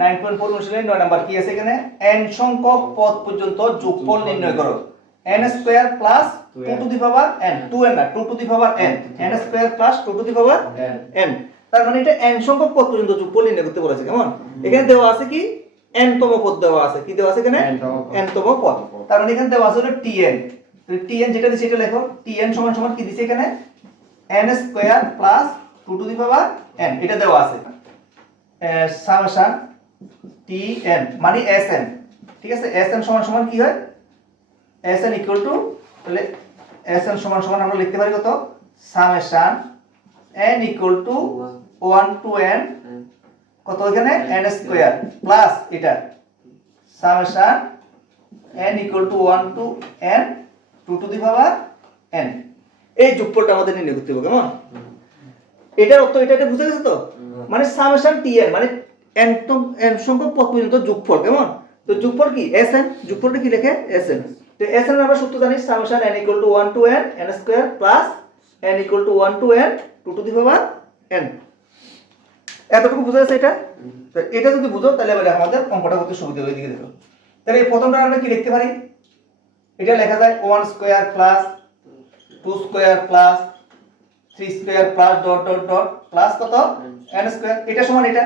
Nine point four নয় number কি আছে এখানে? এন সংখ্যক পদ পর্যন্ত যোগফল নির্ণয় করো। N square plus two to the power n to n না two to the power n n square plus two to the power n তার মানে এটা এন সংখ্যক পদ পর্যন্ত যোগফল নির্ণয় করতে বলেছে কেমন? এখানে দেওয়া আছে কি? এন তম পদ দেওয়া আছে। কি দেওয়া আছে এখানে। এন তম পদ। তার মানে এখানে দেওয়া আছে হলো টি এন টি এন যেটা দিছে এটা লেখো। টি এন সমান সমান কি দিছে এখানে? N square plus two to the power n এটা দেওয়া আছে। সামেশন টি এন মানে এস এন ঠিক আছে? এস এন সমান সমান কি হয়? এস এন ইকুয়াল টু তাহলে এস এন সমান সমান আমরা লিখতে পারি কত? Summation n equal to one to n কত এখানে? এন স্কোয়ার প্লাস এটা। Summation n equal to one to n two to the power n এই যোগফলটা আমাদের নির্ণয় করতে হবে কেমন? এটার অর্থ এটা এটা বুঝে গেছে তো? মানে সামেশন টি এন মানে এন তো এন সংখ্যক পদ পর্যন্ত যোগফল, কেমন? তো যোগফল কি? এস এন যোগফলটা কি লেখে? এস এন তো এস এন আমরা সূত্র জানি summation n equal to one to n n square plus n equal to one to n two to the power n এতটুকু বুঝা গেছে এটা? তো এটা যদি বুঝো, তাহলে এবারে আমাদের অঙ্কটা করতে সুবিধা হয়ে দিকে দেখো তাহলে এই প্রথমটা আমরা কি লিখতে পারি? এটা লেখা যায় one square plus two square plus three square plus dot dot dot plus কত? এন স্কোয়ার এটা সমান এটা।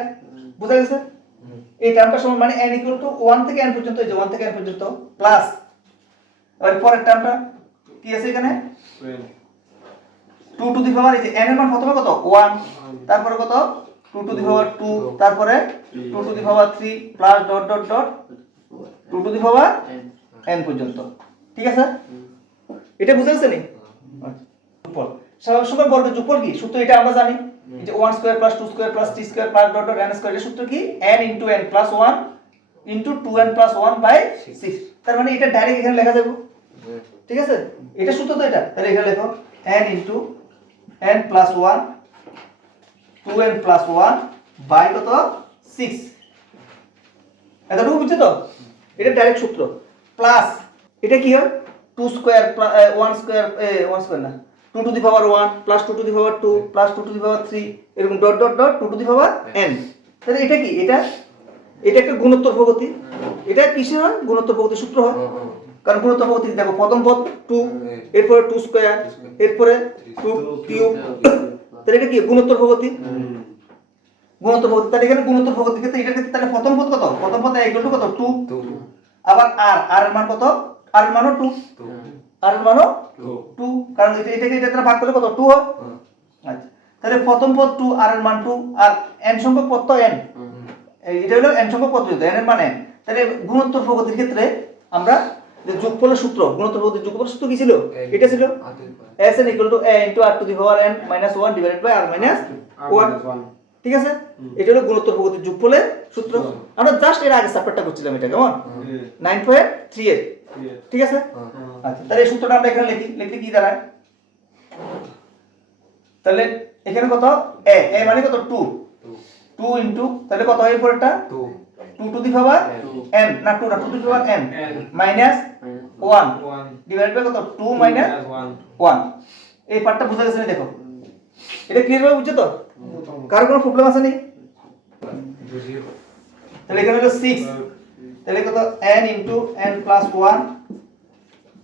বুঝা গেছে? এই টার্মটা সমান মানে n ইকুয়াল টু 1 থেকে n পর্যন্ত এই যে 1 থেকে n পর্যন্ত প্লাস এবার পরের টার্মটা কি আছে এখানে? 2 টু দি পাওয়ার এই যে n এর মান প্রথমে কত? 1 তারপরে কত? 2 টু দি পাওয়ার 2 তারপরে 2 to the power 3 plus dot dot dot 2 to the power n পর্যন্ত। ঠিক আছে? এটা বুঝা গেছে নি? যোগফল স্বাভাবিক সংখ্যার বর্গের যোগফল কি? সূত্র এটা আমরা জানি। যে 1 square plus 2 square plus 3 square plus dot dot n square এর সূত্র কি? n into n plus 1 into 2n plus 1 by 6 তার মানে এটা ডাইরেক্ট এখানে লেখা যাবে। ঠিক আছে? এটা সূত্র তো এটা। তাহলে এখানে লেখো n into n plus 1 2n plus 1 by কত? 6 এতটুকু বুঝছ তো? এটা ডাইরেক্ট সূত্র। প্লাস এটা কি হয়? 2 স্কয়ার 1 স্কয়ার 1 স্কয়ার না। 2 to the power 1 plus 2 to the power 2 plus 2 to the power 3 এরকম dot dot dot 2 to the power n তাহলে এটা কি? এটা এটা একটা গুণোত্তর প্রগতি। এটা কিসে হয়? গুণোত্তর প্রগতি সূত্র হয়। কারণ গুণোত্তর প্রগতি দেখো প্রথম পদ 2 এরপরে 2 স্কয়ার এরপরে 2 কিউব তাহলে এটা কি? গুণোত্তর প্রগতি। গুণোত্তর প্রগতি। তাহলে এখানে গুণোত্তর প্রগতির ক্ষেত্রে এটার ক্ষেত্রে তাহলে প্রথম পদ কত? প্রথম পদ টু কত? 2 আবার আর আর এর মান কত? আর এর মানও 2 আর মানও 2 কারণ এটা এটাকে এটা দ্বারা ভাগ করলে কত? 2 হয়? আচ্ছা। তাহলে প্রথম পদ 2 আর এর মান 2 আর n সংখ্যক পদ তো এই এটা হলো n সংখ্যক পদ n এর মান তাহলে গুণোত্তর প্রগতির ক্ষেত্রে আমরা যে যোগফলের সূত্র গুণোত্তর প্রগতির যোগফলের সূত্র কি ছিল? এটা ছিল s n equal to a into r to the power n minus 1 divided by r minus 1 ঠিক আছে? এটা হলো গুণোত্তর প্রগতির যোগফলের সূত্র আমরা জাস্ট এর আগে চ্যাপ্টারটা করছিলাম এটা কেমন? 9.3 এর ঠিক আছে? আচ্ছা তাহলে এই সূত্রটা আমরা এখানে লিখি লিখলে কি দাঁড়ায়? তাহলে এখানে কত? এ a মানে কত? 2 2 ইনটু তাহলে কত হয় পরেরটা 2 to to the power n না 2 না 2 to the power n minus 1 divide by কত? 2 মাইনাস 1 এই পার্টটা বুঝা গেছে না দেখো। এটা ক্লিয়ার ভাবে বুঝছো তো কার কোনো প্রবলেম আছে নি তাহলে এখানে হলো 6 তাহলে কত n into n plus 1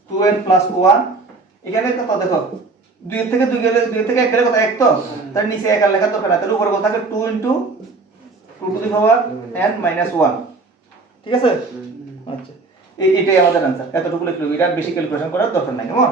2n plus 1 এখানে কত দেখো দুই থেকে দুই গেলে দুই থেকে এক গেলে কত এক তো তাহলে নিচে এক আর লেখা দরকার না তাহলে উপরে কত থাকে 2 into 2 to the power n minus 1 ঠিক আছে আচ্ছা এই এটাই আমাদের आंसर এতটুকু লিখলে এটা বেশি ক্যালকুলেশন করার দরকার নাই কেমন